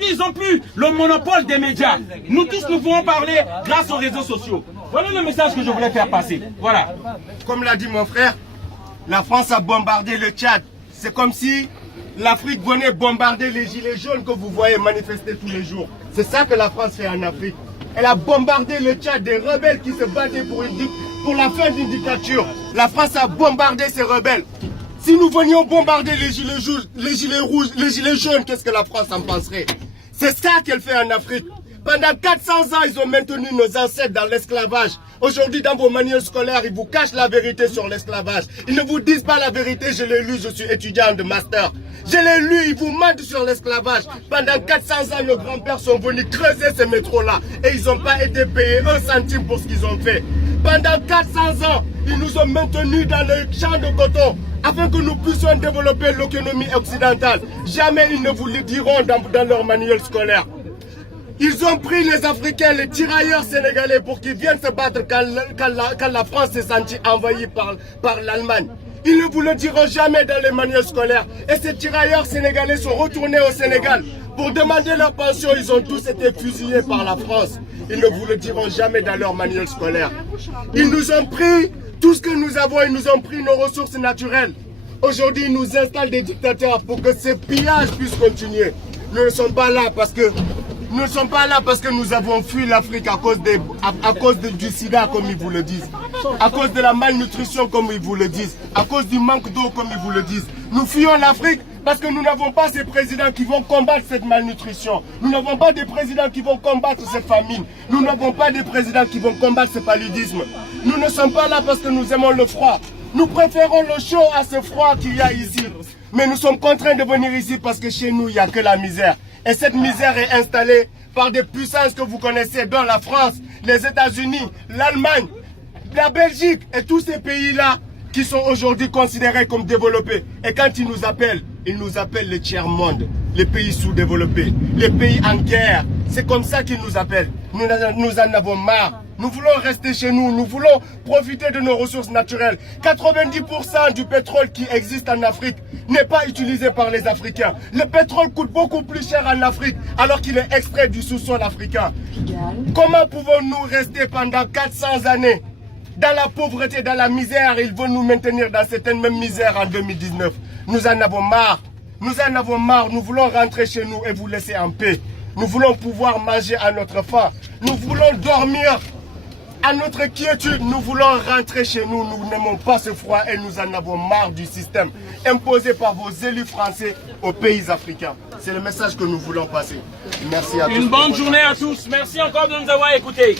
Ils n'ont plus le monopole des médias. Nous tous, nous pouvons parler grâce aux réseaux sociaux. Voilà le message que je voulais faire passer. Voilà. Comme l'a dit mon frère, la France a bombardé le Tchad. C'est comme si l'Afrique venait bombarder les gilets jaunes que vous voyez manifester tous les jours. C'est ça que la France fait en Afrique. Elle a bombardé le Tchad, des rebelles qui se battaient pour la fin d'une dictature. La France a bombardé ces rebelles. Si nous venions bombarder les gilets rouges, les gilets jaunes, qu'est-ce que la France en penserait? C'est ça qu'elle fait en Afrique. Pendant 400 ans, ils ont maintenu nos ancêtres dans l'esclavage. Aujourd'hui, dans vos manuels scolaires, ils vous cachent la vérité sur l'esclavage. Ils ne vous disent pas la vérité, je l'ai lu, je suis étudiant de master. Je l'ai lu, ils vous mentent sur l'esclavage. Pendant 400 ans, nos grands-pères sont venus creuser ces métros-là. Et ils n'ont pas été payés 1 centime pour ce qu'ils ont fait. Pendant 400 ans, ils nous ont maintenus dans le champ de coton afin que nous puissions développer l'économie occidentale. Jamais ils ne vous le diront dans leur manuel scolaire. Ils ont pris les Africains, les tirailleurs sénégalais pour qu'ils viennent se battre quand la France s'est sentie envahie par l'Allemagne. Ils ne vous le diront jamais dans les manuels scolaires. Et ces tirailleurs sénégalais sont retournés au Sénégal. Pour demander leur pension, ils ont tous été fusillés par la France. Ils ne vous le diront jamais dans leur manuel scolaire. Ils nous ont pris tout ce que nous avons, ils nous ont pris nos ressources naturelles. Aujourd'hui, ils nous installent des dictateurs pour que ces pillages puissent continuer. Nous ne sommes pas là parce que nous avons fui l'Afrique à cause du sida, comme ils vous le disent. À cause de la malnutrition, comme ils vous le disent. À cause du manque d'eau, comme ils vous le disent. Nous fuyons l'Afrique parce que nous n'avons pas ces présidents qui vont combattre cette malnutrition. Nous n'avons pas des présidents qui vont combattre cette famine. Nous n'avons pas des présidents qui vont combattre ce paludisme. Nous ne sommes pas là parce que nous aimons le froid. Nous préférons le chaud à ce froid qu'il y a ici. Mais nous sommes contraints de venir ici parce que chez nous, il n'y a que la misère. Et cette misère est installée par des puissances que vous connaissez, dont la France, les États-Unis, l'Allemagne, la Belgique et tous ces pays-là qui sont aujourd'hui considérés comme développés. Et quand ils nous appellent le tiers-monde, les pays sous-développés, les pays en guerre. C'est comme ça qu'ils nous appellent. Nous en avons marre. Nous voulons rester chez nous, nous voulons profiter de nos ressources naturelles. 90% du pétrole qui existe en Afrique n'est pas utilisé par les Africains. Le pétrole coûte beaucoup plus cher en Afrique alors qu'il est extrait du sous-sol africain. Comment pouvons-nous rester pendant 400 années dans la pauvreté, dans la misère? Ils vont nous maintenir dans cette même misère en 2019. Nous en avons marre. Nous en avons marre. Nous voulons rentrer chez nous et vous laisser en paix. Nous voulons pouvoir manger à notre faim. Nous voulons dormir à notre quiétude. Nous voulons rentrer chez nous. Nous n'aimons pas ce froid et nous en avons marre du système imposé par vos élus français aux pays africains. C'est le message que nous voulons passer. Merci à tous. Une bonne journée à tous. Merci encore de nous avoir écoutés.